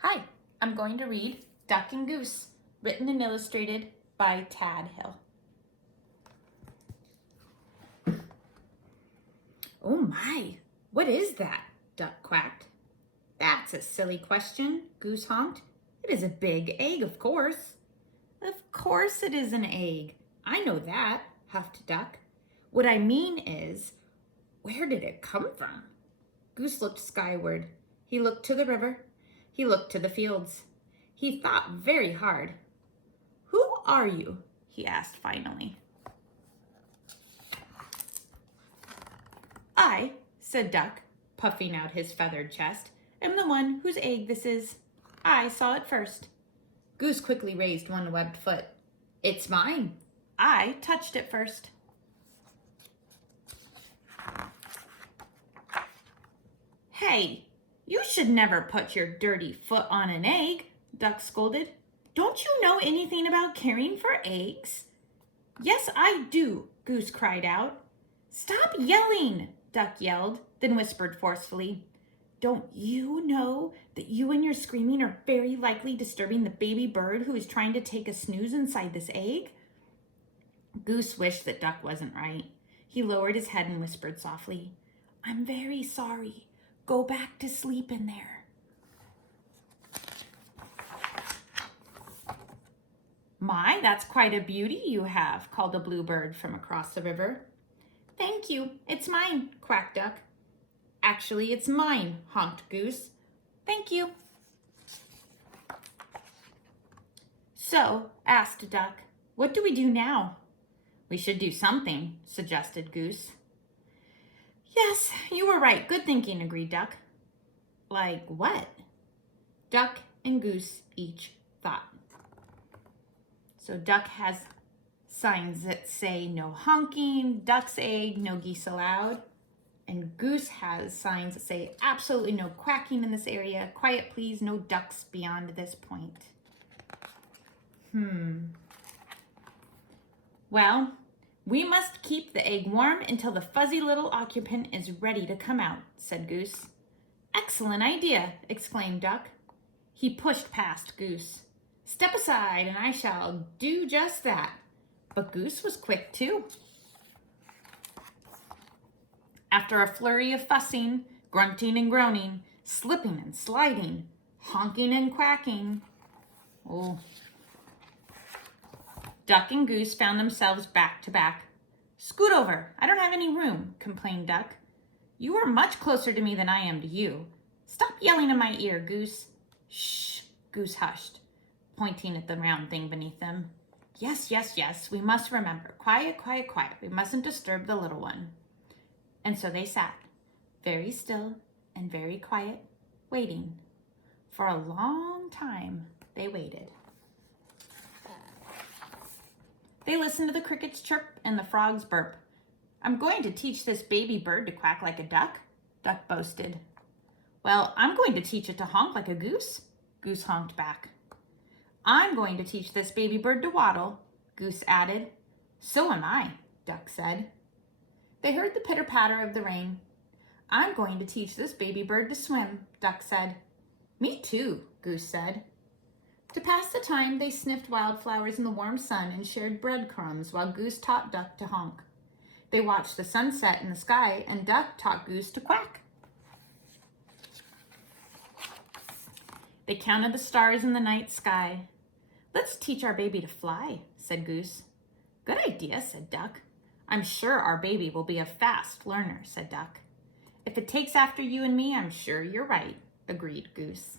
Hi, I'm going to read Duck and Goose, written and illustrated by Tad Hill. Oh my, what is that? Duck quacked. That's a silly question, Goose honked. It is a big egg, of course. Of course it is an egg. I know that, huffed Duck. What I mean is, where did it come from? Goose looked skyward. He looked to the river. He looked to the fields. He thought very hard. Who are you? He asked finally. I, said Duck, puffing out his feathered chest, am the one whose egg this is. I saw it first. Goose quickly raised one webbed foot. It's mine. I touched it first. Hey, you should never put your dirty foot on an egg, Duck scolded. Don't you know anything about caring for eggs? Yes, I do, Goose cried out. Stop yelling, Duck yelled, then whispered forcefully. Don't you know that you and your screaming are very likely disturbing the baby bird who is trying to take a snooze inside this egg? Goose wished that Duck wasn't right. He lowered his head and whispered softly, I'm very sorry. Go back to sleep in there. My, that's quite a beauty you have, called a bluebird from across the river. Thank you, it's mine, quacked Duck. Actually, it's mine, honked Goose. Thank you. So, asked Duck, what do we do now? We should do something, suggested Goose. Yes, you were right. Good thinking, agreed Duck. Like what? Duck and Goose each thought. So Duck has signs that say no honking, duck's egg, no geese allowed. And Goose has signs that say absolutely no quacking in this area. Quiet, please, no ducks beyond this point. Well, we must keep the egg warm until the fuzzy little occupant is ready to come out, said Goose. Excellent idea, exclaimed Duck. He pushed past Goose. Step aside and I shall do just that. But Goose was quick too. After a flurry of fussing, grunting and groaning, slipping and sliding, honking and quacking, Duck and Goose found themselves back to back. Scoot over, I don't have any room, complained Duck. You are much closer to me than I am to you. Stop yelling in my ear, Goose. Shh, Goose hushed, pointing at the round thing beneath them. Yes, yes, yes, we must remember. Quiet, quiet, quiet. We mustn't disturb the little one. And so they sat, very still and very quiet, waiting. For a long time, they waited. They listened to the crickets chirp and the frogs burp. I'm going to teach this baby bird to quack like a duck, Duck boasted. Well, I'm going to teach it to honk like a goose, Goose honked back. I'm going to teach this baby bird to waddle, Goose added. So am I, Duck said. They heard the pitter-patter of the rain. I'm going to teach this baby bird to swim, Duck said. Me too, Goose said. To pass the time, they sniffed wildflowers in the warm sun and shared breadcrumbs while Goose taught Duck to honk. They watched the sunset in the sky and Duck taught Goose to quack. They counted the stars in the night sky. Let's teach our baby to fly, said Goose. Good idea, said Duck. I'm sure our baby will be a fast learner, said Duck. If it takes after you and me, I'm sure you're right, agreed Goose.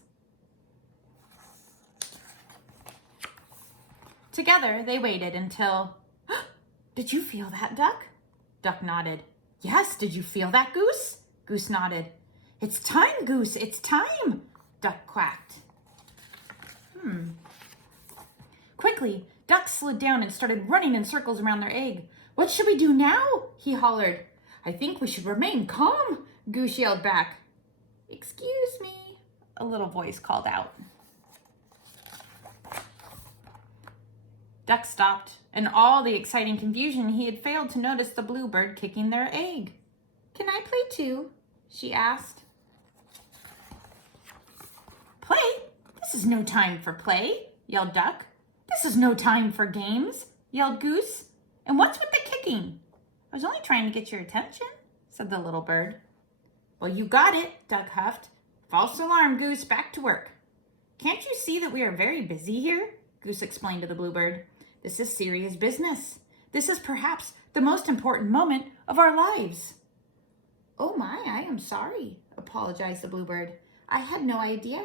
Together, they waited until... Did you feel that, Duck? Duck nodded. Yes, did you feel that, Goose? Goose nodded. It's time, Goose, it's time, Duck quacked. Quickly, Duck slid down and started running in circles around their egg. What should we do now? He hollered. I think we should remain calm, Goose yelled back. Excuse me, a little voice called out. Duck stopped, and all the exciting confusion he had failed to notice the bluebird kicking their egg. Can I play too? She asked. Play? is no time for play, yelled Duck. This is no time for games, yelled Goose. And what's with the kicking? I was only trying to get your attention, said the little bird. Well, you got it, Duck huffed. False alarm, Goose, back to work. Can't you see that we are very busy here? Goose explained to the bluebird. This is serious business. This is perhaps the most important moment of our lives. Oh my, I am sorry, apologized the bluebird. I had no idea.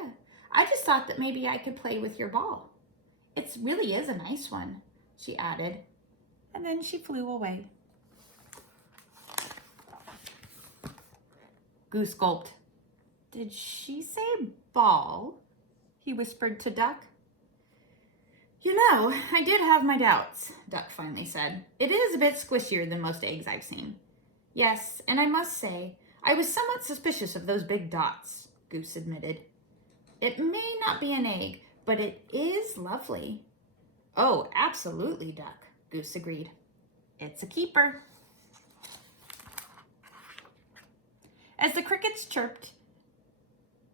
I just thought that maybe I could play with your ball. It really is a nice one, she added. And then she flew away. Goose gulped. Did she say ball? He whispered to Duck. You know, I did have my doubts, Duck finally said. It is a bit squishier than most eggs I've seen. Yes, and I must say, I was somewhat suspicious of those big dots, Goose admitted. It may not be an egg, but it is lovely. Oh, absolutely, Duck, Goose agreed. It's a keeper. As the crickets chirped,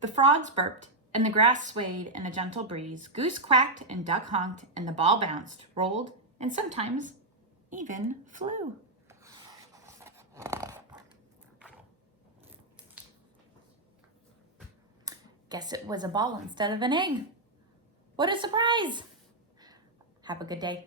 the frogs burped, and the grass swayed in a gentle breeze, Goose quacked and Duck honked, and the ball bounced, rolled, and sometimes even flew. Guess it was a ball instead of an egg. What a surprise! Have a good day.